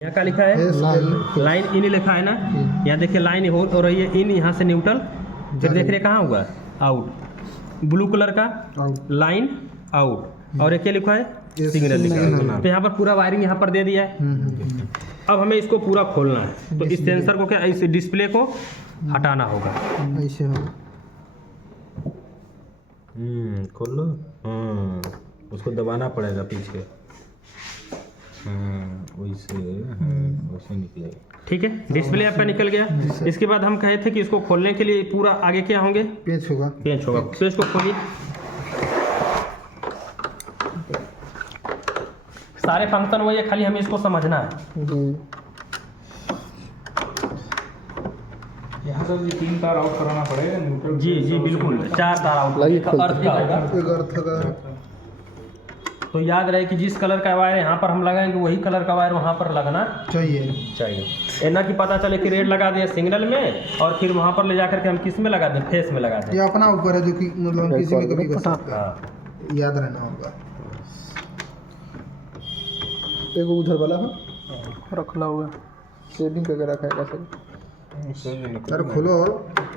यहाँ क्या लिखा है? लाइन इन लिखा है ना। यहाँ देखिए लाइन हो रही है इन, यहाँ से न्यूट्रल, फिर देख रहे कहाँ हुआ आउट, ब्लू कलर का लाइन आउट, और एक क्या लिखा है? सिग्नल लिखा है। तो यहाँ पर पूरा वायरिंग यहाँ पर दे दिया है। अब हमें इसको पूरा खोलना है, तो इस सेंसर को क्या, इस डिस्प्ले को हटाना होगा। ऐसे होगा। खोल लो। उसको दबाना पड़ेगा पीछे। वैसे वैसे निकलेगा। ठीक है, डिस्प्ले आपका निकल गया। इसके बाद हम कहे थे कि इसको खोलने के लिए पूरा आगे क्या होंगे? पेच होगा। पेंच होगा। पेंच को खोलिए। सारे फंक्शन वही है, खाली हमें इसको समझना है। यहाँ से भी 3 तार आउट कराना पड़ेगा न्यूट्रल। जी जी बिल्कुल, 4 तार आउट का अर्थ क्या होगा? एक अर्थ का। तो याद रहे कि जिस कलर का वायर यहाँ पर हम लगाएंगे वही कलर का वायर वहाँ पर लगना चाहिए। ऐना कि पता चले कि रेड लगा दें सिग्नल में और फिर वहाँ पर ले जाकर के हम किस में लगा दें? फेस में लगा दें। ये अपना ऊपर है, जो कि मतलब किसी में कभी कर सकता है, याद रहना होगा। एक उधर वाला है रखला हुआ, सेविंग करके रखा है कैसे। अरे खोलो,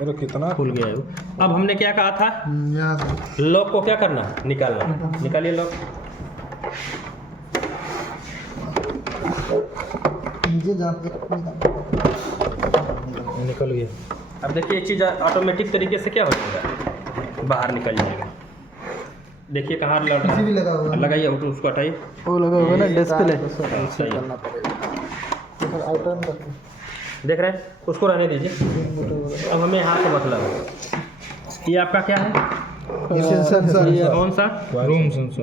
अरे कितना खुल गया है वो। अब हमने क्या कहा था? यहाँ से लॉक को क्या करना? निकालना। निकालिए लॉक। नीचे जा निकल गया। अब देखिए एक चीज़ ऑटोमेटिक तरीके से क्या हो जाएगा, बाहर निकल जाएगा। देखिए कहाँ किसी भी लगा हुआ लगाइए, उसको हटाइए। वो लगा हुआ ना डिस्प्ले। सही। करना पड़ेगा। आउटर में देख रहे हैं, उसको रहने दीजिए। अब हमें यहाँ से मतलब है, ये आपका क्या है? सेंसर कौन सा? Room sensor.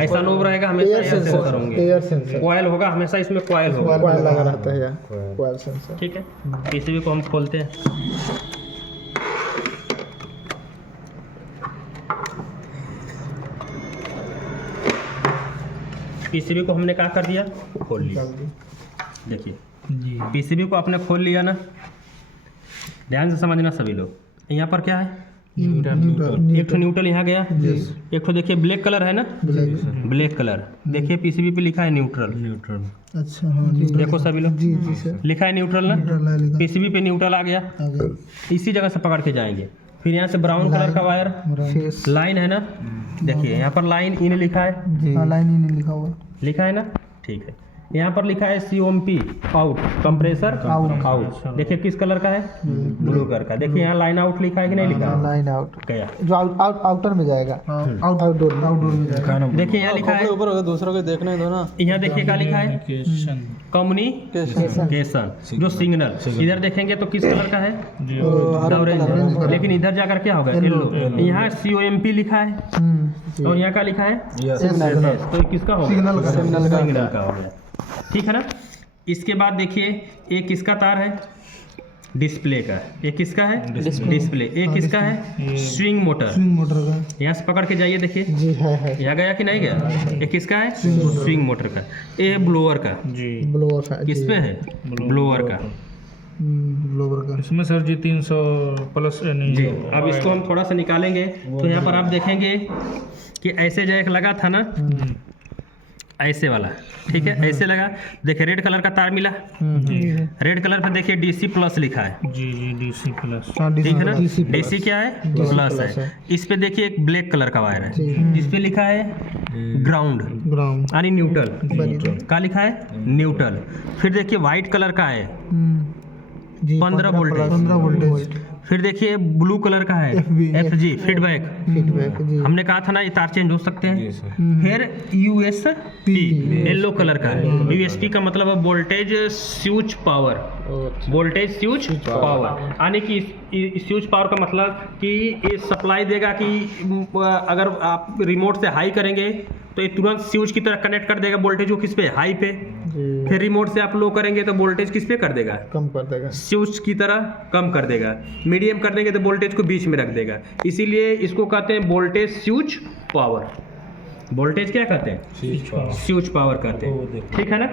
ऐसा नोब रहेगा हमेशा, एयर सेंसर होंगे। एयर सेंसर कॉयल होगा हमेशा, इसमें कॉयल होगा। कॉइल लगा रहता है यार, कॉइल सेंसर। ठीक है, पीसीबी को हम खोलते हैं। पीसीबी को हमने क्या कर दिया? खोल लिया। देखिए पीसीबी को आपने खोल लिया ना, ध्यान से समझना सभी लोग। यहाँ पर क्या है? एक ठो न्यूट्रल यहाँ गया, एक ठो देखिए ब्लैक कलर है ना, ब्लैक कलर। देखिए पीसीबी पे लिखा है न्यूट्रल। अच्छा हाँ, देखो सभी लोग, जी जी सर, लिखा है न्यूट्रल ना। लिखा पीसीबी पे न्यूट्रल आ गया। आगे इसी जगह से पकड़ के जाएंगे। फिर यहाँ से ब्राउन कलर का वायर फेस लाइन है ना, देखिए यहाँ पर लाइन इन लिखा है। जी, लाइन ही नहीं लिखा हुआ। लिखा है ना, ठीक है। यहाँ पर लिखा है COMP आउट, कंप्रेसर आउट। देखिए किस कलर का है? ब्लू कलर का। देखिए यहाँ लाइन आउट लिखा है कि नहीं लिखा है? लाइन आउट गया। जो आउटर में जाएगा, आउटडोर में जाएगा। देखिए यहाँ लिखा है, ऊपर दूसरों को देखने दो ना। यहाँ देखिए क्या लिखा है? कम्युनिकेशन, जो सिग्नल। इधर देखेंगे तो किस कलर का है? ऑरेंज। लेकिन इधर जाकर क्या होगा? येलो। यहाँ COMP लिखा है और यहाँ का लिखा है तो ये किसका होगा? सिग्नल का हो गया। ठीक है ना। इसके बाद देखिए एक किसका तार है? डिस्प्ले का। एक किसका है? डिस्प्ले। एक किसका है? Swing motor. मोटर का यहाँ से पकड़ के जाइए, देखिए जी है। यहाँ गया कि नहीं गया? ये किसका है? स्विंग मोटर का। ये ब्लोअर का। ब्लोअर का किस पे है? ब्लोअर का। ब्लोअर का। इसमें सर जी 300 प्लस जी। अब इसको हम थोड़ा सा निकालेंगे तो यहाँ पर आप देखेंगे कि ऐसे जो एक लगा था ना, ऐसे वाला, ठीक है, ऐसे लगा। देखिए रेड कलर का तार मिला। रेड कलर पे देखिए DC प्लस लिखा है। जी DC प्लस। ठीक है ना, DC क्या है? प्लस है। इस पे देखिए एक ब्लैक कलर का वायर है, इस पे लिखा है ग्राउंड यानी न्यूट्रल। क्या लिखा है? न्यूट्रल। फिर देखिए व्हाइट कलर का है 15 वोल्टेज। फिर देखिए ब्लू कलर का है FG फीडबैक। हमने कहा था ना ये तार चेंज हो सकते हैं। फिर USB येलो कलर का है। USB का मतलब है voltage switch power. Voltage switch power यानी कि स्विच पावर का मतलब कि ये सप्लाई देगा कि अगर आप रिमोट से हाई करेंगे तो ये तुरंत स्विच की तरह कनेक्ट कर देगा वोल्टेज को, किस पे? हाई पे। फिर रिमोट से आप लो करेंगे तो वोल्टेज किस पे कर देगा? कम कर देगा। स्विच की तरह कम कर देगा। मीडियम कर देंगे तो वोल्टेज को बीच में रख देगा। इसीलिए इसको कहते हैं वोल्टेज स्विच पावर। वोल्टेज क्या कहते हैं? स्विच पावर कहते हैं। ठीक है ना।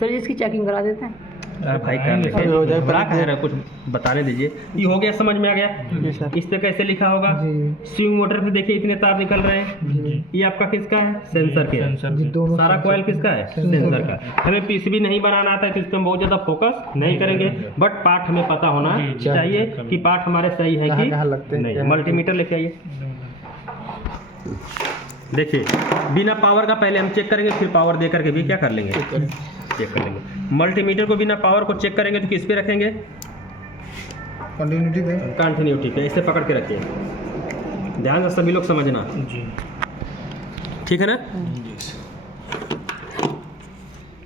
सर इसकी चेकिंग करा देते हैं। भाई कर लेंगे, हो जाए, बड़ा कह रहा है, कुछ बताने दीजिए। ये हो गया, समझ में आ गया। जी सर। इस पे कैसे लिखा होगा? जी स्विंग मोटर पे देखिए इतने तार निकल रहे हैं। ये आपका किसका है? सेंसर के है। जी, दोनों सारा कॉइल किसका है? सेंसर का। हमें पीसीबी नहीं बनाना आता है तो इस पे हम बहुत ज़्यादा फोकस नहीं करेंगे, बट पार्ट हमें पता होना चाहिए कि पार्ट हमारे सही है कि कहाँ लगते हैं, नहीं। क्या मल्टीमीटर लेके आइए। देखिए, बिना पावर का पहले हम चेक करेंगे, फिर पावर दे करके भी क्या कर लेंगे, चेक कर लेंगे। मल्टीमीटर को बिना पावर को चेक करेंगे तो किस पे रखेंगे? कंटिन्यूटी पे। कंटिन्यूटी पे। इसे पकड़ के रखिए, ध्यान से सभी लोग समझना, जी। ठीक है ना?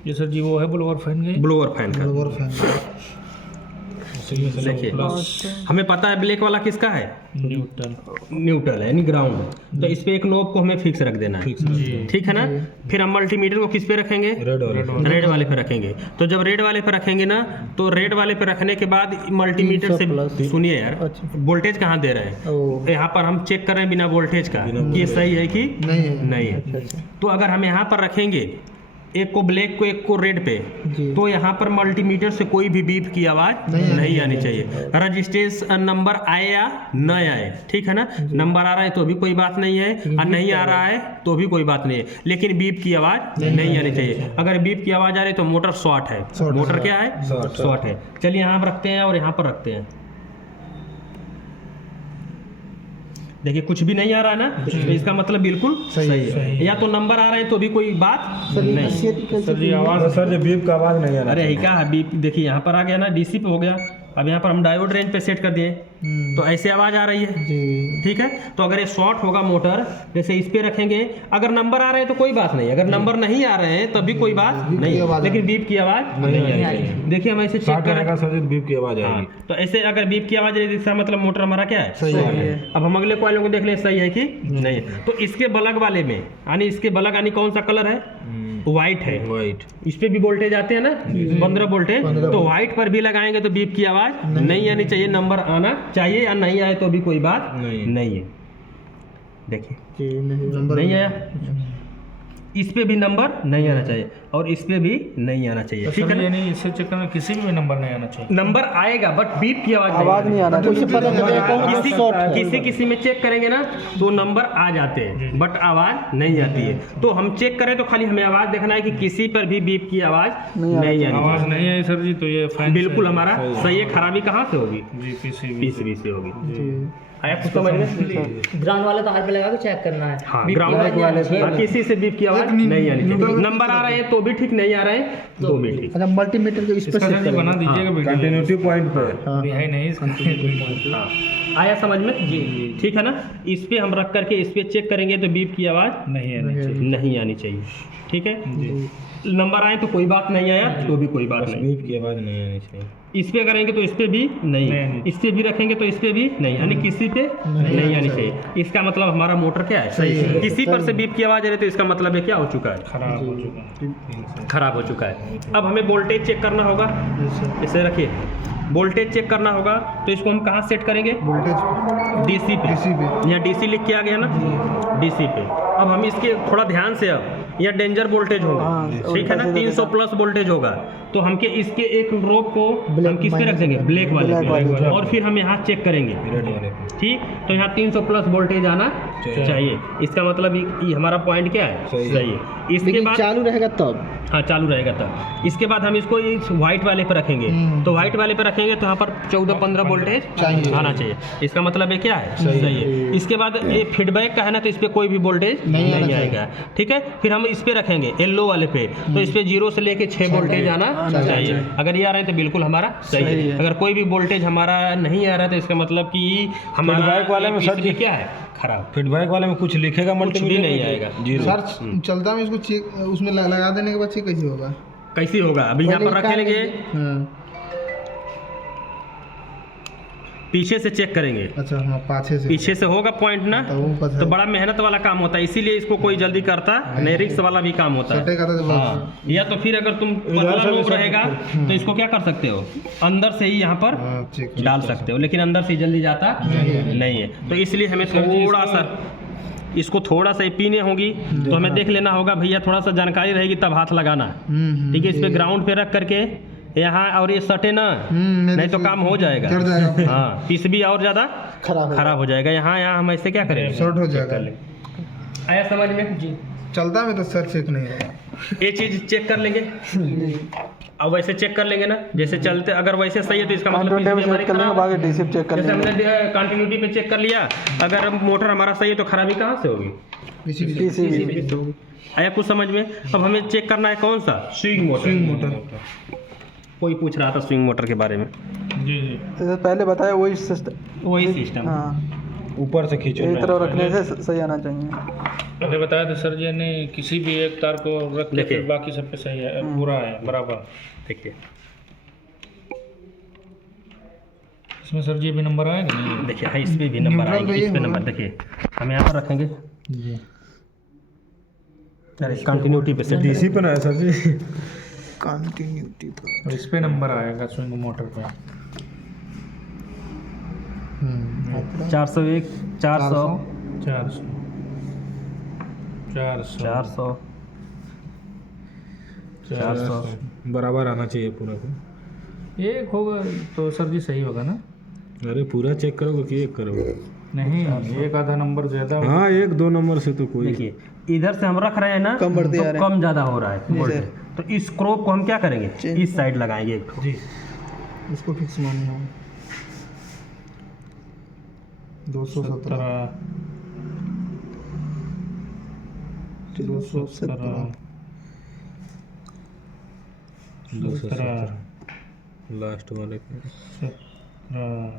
ये सर जी वो है ब्लोअर फैन गई। ब्लोअर फैन का। Lower fan. देखिए, हमें पता है ब्लैक वाला किसका है? न्यूट्रल। न्यूट्रल है, यानी ग्राउंड। तो इस पे एक नोब को हमें फिक्स रख देना है, ठीक है ना? फिर हम मल्टीमीटर को किस पे रखेंगे? रेड वाले पे रखेंगे। तो जब रेड वाले पे रखेंगे ना, तो रेड वाले पे रखने के बाद मल्टीमीटर 300 से, सुनिए यार, अच्छा। वोल्टेज कहाँ दे रहे हैं? ओ यहाँ पर हम चेक कर रहे हैं बिना वोल्टेज का कि ये सही है कि नहीं है। नहीं है। अच्छा। तो अगर हम यहाँ पर रखेंगे एक को ब्लैक को, एक को रेड पे, जी। तो यहाँ पर मल्टीमीटर से कोई भी बीप की आवाज़ नहीं आनी चाहिए। रजिस्टेंस नंबर आए या न आए, ठीक है ना? नंबर आ रहा है तो भी कोई बात नहीं है, और नहीं आ रहा है तो भी कोई बात नहीं है, लेकिन बीप की आवाज़ नहीं आनी चाहिए। अगर बीप की आवाज़ आ रही है तो मोटर शॉर्ट है। मोटर क्या है? शॉर्ट है। चलिए यहाँ पर रखते हैं और यहाँ पर रखते हैं। देखिए, कुछ भी नहीं आ रहा है ना, तो इसका मतलब बिल्कुल सही है। या तो नंबर आ रहे हैं तो भी कोई बात नहीं। सर जी आवाज़ सर जो बीप का आवाज़ नहीं आ रहा। अरे क्या है बीप? देखिए यहाँ पर आ गया ना, डीसी पे हो गया। अब यहाँ पर हम डायोड रेंज पे सेट कर दिए, तो ऐसे आवाज़ आ रही है, जी। ठीक है? तो अगर ये शॉर्ट होगा मोटर, जैसे इस पे रखेंगे, अगर नंबर आ रहे हैं तो कोई बात नहीं, अगर नंबर नहीं आ रहे हैं तब भी कोई बात नहीं, लेकिन बीप की आवाज़ नहीं आएगी। देखिए हम ऐसे चेक करें, सर बीप की आवाज़ आएगी। तो ऐसे अगर बीप की आवाज़ आएगी, इसका मतलब मोटर हमारा क्या है? सही है। अब हम अगले कॉइलों को देख लें, सही है कि नहीं है। तो इसके बलग वाले में, यानी इसके बलग, यानी कौन सा कलर है? व्हाइट है। वाइट। इस पे भी वोल्टेज आते हैं ना, 15 वोल्टेज, तो व्हाइट पर भी लगाएंगे तो बीप की आवाज़ नहीं आनी चाहिए, नंबर आना चाहिए, या नहीं आए तो भी कोई बात नहीं है। देखिए, जी, नंबर नहीं आया, इस पे भी नंबर नहीं आना चाहिए, और इस पे भी नहीं आना चाहिए, ठीक है ना? यानी इससे चक्कर में किसी में नंबर नहीं आना चाहिए। नंबर आएगा बट बीप की आवाज़ नहीं आना चाहिए। किसी में चेक करेंगे ना तो नंबर आ जाते हैं बट आवाज़ नहीं आती है। तो हम चेक करें तो खाली हमें आवाज़ देखना है कि किसी पर भी बीप की आवाज़ नहीं आनी आवाज़ नहीं आई सर जी, तो ये फैन बिल्कुल हमारा सही है। खराबी कहाँ से होगी? जी पीसीबी से होगी। आया कुछ समझ में? ग्राउंड वाले तार पे लगा के चेक करना है। हाँ, ग्राउंड वाले किसी से बीप की आवाज़ नहीं आनी चाहिए। नंबर आ रहे हैं तो भी ठीक, नहीं आ रहे हैं तो भी ठीक। अच्छा, मल्टीमीटर के इस पे सेट बना दीजिएगा वीडियो। कंटिन्यूटी पॉइंट पे अभी है नहीं इसका। हाँ, आया समझ में? जी, ठीक है ना? इस पे हम रख करके इस पे चेक करेंगे तो बीप की आवाज़ नहीं आनी चाहिए, ठीक है? नंबर आए तो कोई बात नहीं, आया तो भी कोई बात नहीं। बीप की आवाज़ नहीं आनी चाहिए। इस पे करेंगे तो इस पे भी नहीं, इस पे भी रखेंगे तो इस पे भी नहीं, यानी किसी पे नहीं आनी चाहिए। इसका मतलब हमारा मोटर क्या है? सही है। किसी पर से बीप की आवाज़ आ रही है तो इसका मतलब है क्या हो चुका है? खराब हो चुका है। अब हमें वोल्टेज चेक करना होगा, इसे रखिए, वोल्टेज चेक करना होगा तो इसको हम कहाँ सेट करेंगे? वोल्टेज डीसी पे। यहाँ डीसी लिख के आ गया ना, डीसी पे। अब हम इसके थोड़ा ध्यान से, अब यह डेंजर वोल्टेज होगा, ठीक है ना? 300 प्लस वोल्टेज होगा, तो हम के इसके एक रोप को हम किस पे रख देंगे? ब्लैक वाले पे, और फिर हम यहाँ चेक करेंगे, ठीक? तो यहाँ 300 प्लस वोल्टेज आना चाहिए। इसका मतलब ये हमारा पॉइंट क्या है? सही है। इसके बाद चालू रहेगा तब। हाँ, चालू रहेगा तब। इसके बाद हम इसको इस व्हाइट वाले पे रखेंगे, तो व्हाइट वाले पे रखेंगे तो यहाँ पर 14-15 वोल्टेज आना चाहिए। इसका मतलब है क्या है? सही है। इसके बाद ये फीडबैक का है ना, तो इस पे कोई भी वोल्टेज नहीं आएगा, ठीक है? फिर हम इस पे रखेंगे येलो वाले पे, तो इस पे 0 से लेके 6 वोल्टेज आना चाहिए। अगर ये आ रहे हैं तो बिल्कुल हमारा सही है। अगर कोई भी वोल्टेज हमारा नहीं आ रहा है तो इसका मतलब कि हमारा फीडबैक वाले में सर जी क्या है? खराब। फीडबैक वाले में कुछ लिखेगा, कुछ भी नहीं आएगा, सर्च चलता है, इसको चेक उसमें लगा देने के बाद चेक कैसे होगा? कैसे होगा? अभी यहाँ पर रखेंगे, पीछे से चेक करेंगे। अच्छा, हाँ, पीछे से होगा पॉइंट ना, तो बड़ा मेहनत वाला काम होता है, इसीलिए इसको कोई जल्दी करता नहीं, रिस्क वाला भी काम होता है। हाँ। या तो फिर अगर तुम पतला नोब रहेगा तो इसको क्या कर सकते हो? अंदर से ही यहाँ पर डाल सकते हो, लेकिन अंदर से जल्दी जाता नहीं है। तो इसलिए हमें थोड़ा सा इसको थोड़ा सा पीने होगी, तो हमें देख लेना होगा भैया, थोड़ा सा जानकारी रहेगी तब हाथ लगाना, ठीक है? इस पे ग्राउंड पे रख करके यहाँ और ये सटे ना, नहीं तो काम हो जाएगा। जड़ जाएगा, हाँ, पीसीबी और ज़्यादा खराब हो जाएगा। यहाँ हम ऐसे क्या करेंगे, शॉर्ट हो जाएगा। आया समझ में जी? चलता में तो सर चेक नहीं होगा। ये चीज़ चेक कर लेंगे, अब वैसे चेक कर लेंगे ना, जैसे चलते अगर वैसे सही है तो इसका मतलब PCB हमारी खराब है। जैसे हमने कंटिन्यूटी पे चेक कर लिया, अगर मोटर हमारा सही है तो खराबी कहाँ से होगी, PCB से होगी। आया कुछ समझ में? अब हमें चेक करना है कौन सा, स्विंग मोटर। कोई पूछ रहा था स्विंग मोटर के बारे में। जी जी। जैसे पहले बताया वही सिस्टम। हाँ, ऊपर से खींचो, एक तरफ रखने से सही आना चाहिए। पहले बताया था सर जी ने, किसी भी एक तार को रख के फिर बाकी सब पे सही है, पूरा है बराबर। देखिए इसमें सर जी भी नंबर आएगा नहीं? देखिए, हाँ इस पे भी नंबर आएंगे, इस पे नंबर देखिए हम यहाँ पर रखेंगे। अरे कंटिन्यूटी पे से डीसी पे ना है सर जी, कंटिन्यूटी पर और इस पे नंबर आएगा स्विंग मोटर पे। 401 400 400 400 बराबर आना चाहिए पूरा को। एक होगा तो सर जी सही होगा ना? अरे पूरा चेक करोगे कि एक करोगे? नहीं, एक आधा नंबर ज्यादा होगा। हाँ, 1-2 नंबर से तो कोई। देखिए इधर से हम रख रहे हैं ना, कम बढ़ते तो जा रहे हैं। कम ज़्यादा हो रहा है वोल्टेज, तो इस क्रोप को हम क्या करेंगे, इस साइड लगाएंगे एक ठो। जी। इसको फिक्स मानना है 217 लास्ट वाले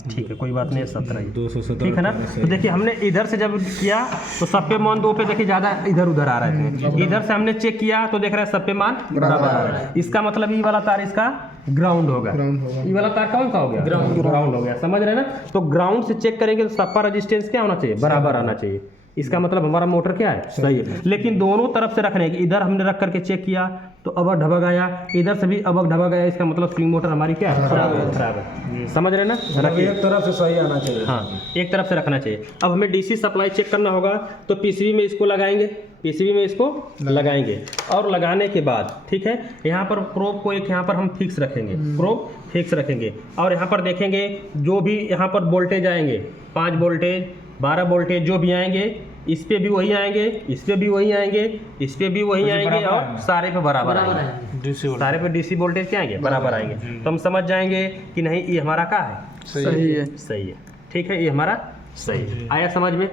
ठीक है, कोई बात नहीं, 17 ही 217 ठीक है ना। तो देखिए हमने इधर से जब किया तो सब पे मान 2 पे देखिए ज़्यादा इधर उधर आ रहे थे, इधर से हमने चेक किया तो देख रहे हैं सब पे मान बराबर आ रहा है। इसका मतलब ये वाला तार इसका ग्राउंड होगा, ये वाला तार कौन सा हो गया, ग्राउंड हो गया, समझ रहे हैं ना। तो ग्राउंड से चेक करेंगे तो सबका रजिस्टेंस क्या होना चाहिए, बराबर आना चाहिए। इसका मतलब हमारा मोटर क्या है, सही है। लेकिन दोनों तरफ से रखने की, इधर हमने रख करके चेक किया तो अबक ढबक आया, इधर से भी अबक ढबक आया, इसका मतलब स्विंग मोटर हमारी क्या है, खराब है। समझ रहे हैं ना, रखिए एक तरफ से सही आना चाहिए। हाँ, एक तरफ से रखना चाहिए। अब हमें डीसी सप्लाई चेक करना होगा तो पीसीबी में इसको लगाएंगे, पीसीबी में इसको लगाएंगे और लगाने के बाद ठीक है, यहाँ पर प्रोब को एक यहाँ पर हम फिक्स रखेंगे, प्रोब फिक्स रखेंगे और यहाँ पर देखेंगे जो भी यहाँ पर वोल्टेज आएंगे, 5 वोल्टेज 12 वोल्टेज जो भी आएंगे, इस पे भी वही आएंगे, इस पे भी वही आएंगे, इस पे भी वही आएंगे और सारे पे बराबर आएंगे, सारे पे डीसी वोल्टेज क्या आएंगे, बराबर आएंगे। तो हम समझ जाएंगे कि नहीं ये हमारा क्या है, सही है। सही है, ठीक है, ये हमारा सही है। आया समझ में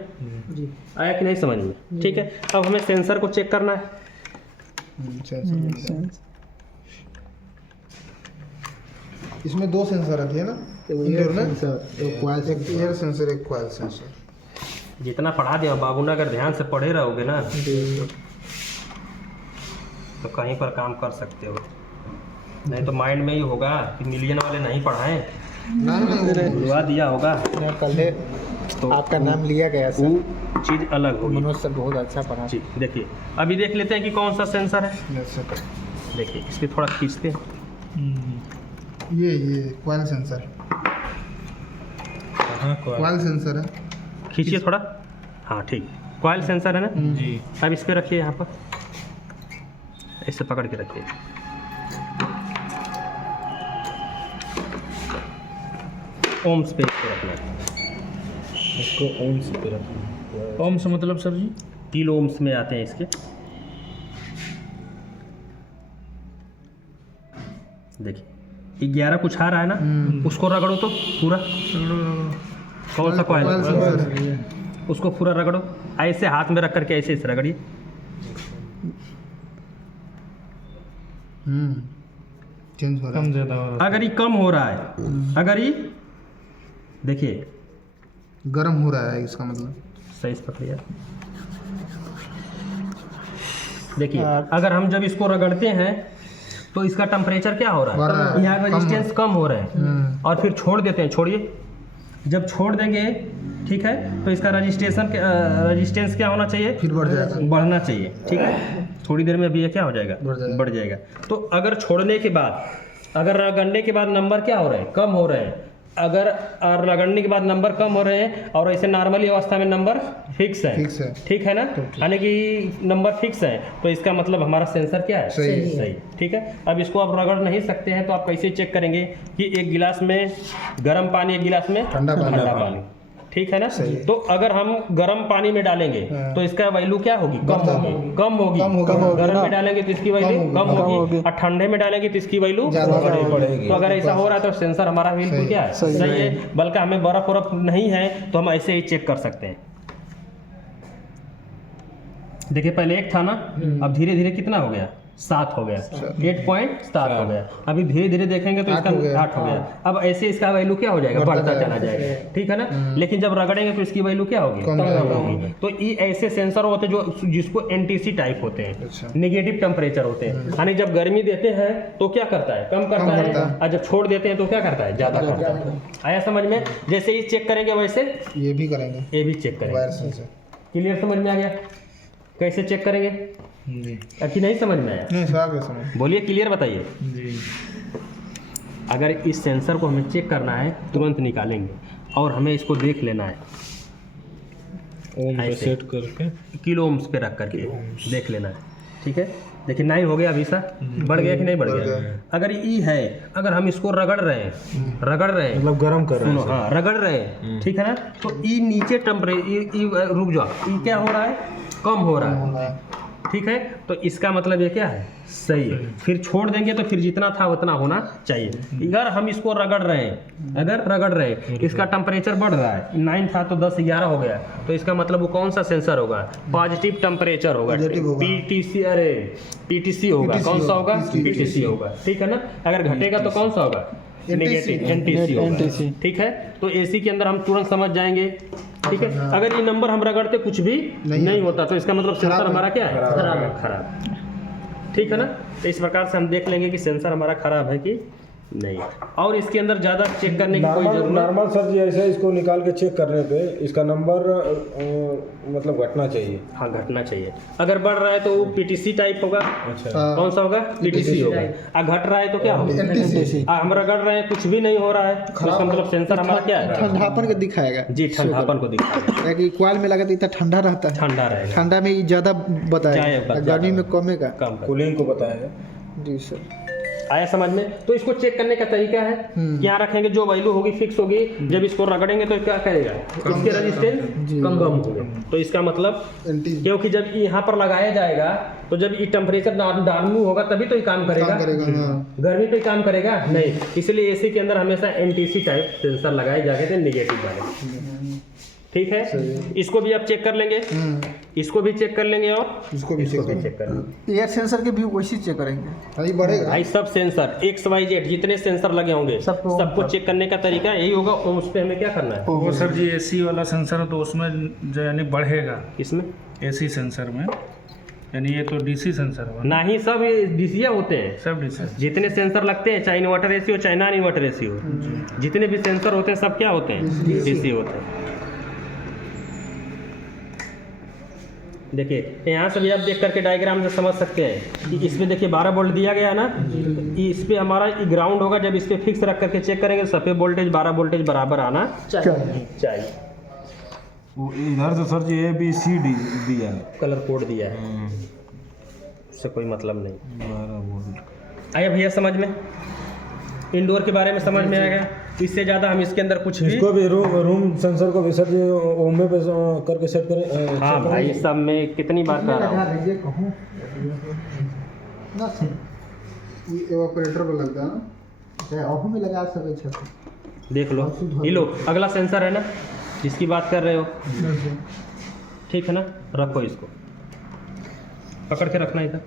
जी, आया कि नहीं समझ में? ठीक है, अब हमें सेंसर को चेक करना है। इसमें 2 सेंसर रखी है ना, एक एयर सेंसर एक कॉइल सेंसर। जितना पढ़ा दिया बाबू ने, अगर ध्यान से पढ़े रहोगे ना तो कहीं पर काम कर सकते हो, नहीं तो माइंड में ही होगा कि मिलियन वाले नहीं पढ़ाएं, नहीं बुलवा दिया होगा पहले तो आपका नाम लिया गया वो चीज़ अलग होगी। मनोज सर बहुत अच्छा पढ़ा। जी देखिए, अभी देख लेते हैं कि कौन सा सेंसर है। देखिए इस पर थोड़ा खींचते हैं, ये कॉइल सेंसर, कॉइल सेंसर है, खींचिए थोड़ा, हाँ ठीक, कॉइल सेंसर है ना जी। अब इस पे रखिए, यहाँ पर ऐसे पकड़ के रखिए, ओम्स पे इसको रखना है, इसको ओम्स पे रखना। ओम से मतलब सर जी? किलो ओम्स में आते हैं इसके। देखिए 11 कुछ आ रहा है ना, उसको रगड़ो तो पूरा, कौन सा कॉइल, उसको पूरा रगड़ो, ऐसे हाथ में रख करके ऐसे रगड़िए। चेंज हो रहा कम है। ज़्यादा हो रहा अगर ये कम हो रहा है, अगर ये देखिए गर्म हो रहा है, इसका मतलब सही से पकड़िए। देखिए अगर हम जब इसको रगड़ते हैं तो इसका टेम्परेचर क्या हो रहा है, यहाँ रेजिस्टेंस कम हो रहा है, और फिर छोड़ देते हैं, छोड़िए, जब छोड़ देंगे ठीक है तो इसका रजिस्टेंस क्या होना चाहिए, फिर बढ़ जाएगा, बढ़ना चाहिए, ठीक है। थोड़ी देर में अभी ये क्या हो जाएगा, बढ़ जाएगा। तो अगर छोड़ने के बाद, अगर रगड़ने के बाद नंबर क्या हो रहे हैं, कम हो रहे हैं, अगर रगड़ने के बाद नंबर कम हो रहे हैं और ऐसे नॉर्मली अवस्था में नंबर फिक्स है, फिक्स है। ठीक है ना, यानी कि नंबर फिक्स है, तो इसका मतलब हमारा सेंसर क्या है, सही। ठीक है। अब इसको आप रगड़ नहीं सकते हैं तो आप कैसे चेक करेंगे कि एक गिलास में गर्म पानी, एक गिलास में ठंडा पानी, ठीक है ना। तो अगर हम गर्म पानी में डालेंगे तो इसका वैल्यू क्या होगी, कम होगी। गर्म में डालेंगे तो इसकी वैल्यू कम होगी और ठंडे में डालेंगे तो इसकी वैल्यू बढ़ेगी। तो अगर ऐसा हो रहा है तो सेंसर हमारा बिल्कुल क्या है, सही है। बल्कि हमें बर्फ नहीं है तो हम ऐसे ही चेक कर सकते हैं। देखिए पहले 1 था ना, अब धीरे धीरे कितना हो गया, 7 हो गया, 8.7 हो गया। अभी धीरे धीरे देखेंगे तो इसका 8 हो गया। अब ऐसे इसका वैल्यू क्या हो जाएगा, बढ़ता चला जाएगा, ठीक है ना। लेकिन जब रगड़ेंगे तो इसकी वैल्यू क्या होगी, कम होगी। तो ये ऐसे सेंसर होते हैं जो जिसको एनटीसी टाइप होते हैं, नेगेटिव टेम्परेचर होते हैं। यानी जब गर्मी देते हैं तो क्या करता है, कम करता है, और जब छोड़ देते हैं तो क्या करता है, ज्यादा करता है। आया समझ में। जैसे ही चेक करेंगे वैसे ये भी करेंगे, ये भी चेक करेंगे। Wire sensor. क्लियर, समझ में आ गया कैसे चेक करेंगे कि नहीं समझ में आया? नहीं समझ। बोलिए, क्लियर बताइए। अगर इस सेंसर को हमें चेक करना है तुरंत निकालेंगे और हमें इसको देख लेना है, ओम पे ऐसे। सेट करके किलो ओम्स पे रख करके देख लेना है, ठीक है। देखिए 9 हो गया अभी सा, बढ़ गया कि नहीं बढ़ गया। अगर ई है, अगर हम इसको रगड़ रहे हैं मतलब गर्म कर रहे हैं, हाँ रगड़ रहे हैं, ठीक है ना, तो ई नीचे टेम्परेचर, रुक जाओ, ई क्या हो रहा है, कम हो रहा है, ठीक है। तो इसका मतलब ये क्या है, सही है। फिर छोड़ देंगे तो फिर जितना था उतना होना चाहिए। अगर हम इसको रगड़ रहे हैं, इसका टेम्परेचर बढ़ रहा है, 9 था तो 10 11 हो गया, तो इसका मतलब वो कौन सा सेंसर होगा, पॉजिटिव टेम्परेचर होगा, पीटीसी होगा। कौन सा होगा, पीटीसी होगा, ठीक है ना। अगर घटेगा तो कौन सा होगा, नेगेटिव, एनटीसी होगा, ठीक है। तो एसी के अंदर हम तुरंत समझ जाएंगे, ठीक है। अगर ये नंबर हम रगड़ते कुछ भी नहीं होता तो इसका मतलब सेंसर हमारा क्या है, खराब, ठीक है ना। तो इस प्रकार से हम देख लेंगे कि सेंसर हमारा खराब है कि नहीं। और इसके अंदर ज़्यादा चेक करने की कोई जरूरत नॉर्मल सर जी ऐसे इसको निकाल के चेक करने पे इसका नंबर मतलब घटना चाहिए। हाँ, घटना चाहिए। अगर बढ़ रहा है तो वो पीटीसी टाइप होगा। अच्छा, कौन सा होगा, पीटीसी होगा। और घट रहा है तो क्या होगा, एनटीसी। हम रगड़ रहे हैं कुछ भी नहीं हो रहा है, इसका मतलब सेंसर हमारा क्या है, ठंडापन को दिखाएगा जी, ठंडापन को दिखाएगा। कि कॉइल में लगा तो इतना ठंडा रहता है, ठंडा रहेगा, ठंडा में ये ज़्यादा बताएगा, जाएगा, गर्मी में कमेगा। कम कर। कूलिंग को बताएगा। जी सर। आया समझ में। तो इसको चेक करने का तरीका है कि यहाँ रखेंगे, जो वैल्यू होगी फिक्स होगी, जब इसको रगड़ेंगे तो क्या करेगा, इसके रेजिस्टेंस कम होगा। तो इसका मतलब, क्योंकि जब यहाँ पर लगाया जाएगा तो जब ये टेम्परेचर डाउन होगा तभी तो ये काम करेगा, गर्मी पे काम करेगा नहीं। इसलिए एसी के अंदर हमेशा एनटीसी टाइप सेंसर लगाए जाते थे, नेगेटिव वाले, ठीक है। इसको भी आप चेक कर लेंगे, इसको भी चेक कर लेंगे और इसको भी चेक कर लेंगे। एयर सेंसर के भी वैसे चेक करेंगे, ये बढ़ेगा। भाई सब सेंसर XYZ जितने सेंसर लगे होंगे सबको चेक करने का तरीका यही होगा। उस पे हमें क्या करना है, वो सर जी एसी वाला सेंसर है तो उसमें जो यानी बढ़ेगा, इसमें एसी सेंसर में, यानी ये तो डीसी सेंसर है ना ही सब डीसी होते हैं। सब डीसी। जितने सेंसर लगते हैं, चाहे इन्वर्टर एसी हो चाहे नॉन इन्वर्टर एसी हो, जितने भी सेंसर होते हैं सब क्या होते हैं, डीसी होते हैं। देखिए यहाँ से भी आप देख करके डायग्राम से समझ सकते हैं कि इसमें देखिए 12 वोल्ट दिया गया ना, इस पे हमारा ग्राउंड होगा। जब इस पे फिक्स रख करके चेक करेंगे तो सफेद वोल्टेज 12 वोल्टेज बराबर आना चाहिए। वो इधर से सर जी ABCD दिया है, कलर कोड दिया है, उससे कोई मतलब नहीं। 12 वोल्ट। आया भैया समझ में, इंडोर के बारे में समझ में आ गया। इससे ज़्यादा हम इसके अंदर कुछ भी, इसको भी रूम सेंसर को भी सर जी ओम पे करके सेट करें। हाँ भाई, सब में कितनी बार कह रहा हूँ। एवापोरेटर पर लगता है ना, ऑफ में लगा सके छत। देख लो, ये लो अगला सेंसर है ना जिसकी बात कर रहे हो, ठीक है ना। रखो इसको, पकड़ के रखना इधर।